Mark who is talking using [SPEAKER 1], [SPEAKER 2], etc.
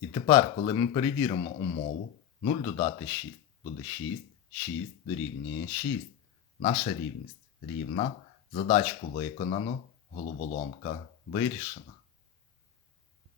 [SPEAKER 1] І тепер, коли ми перевіримо умову, 0 додати 6 буде 6, 6 дорівнює 6. Наша рівність рівна. Задачку виконано, головоломка вирішена.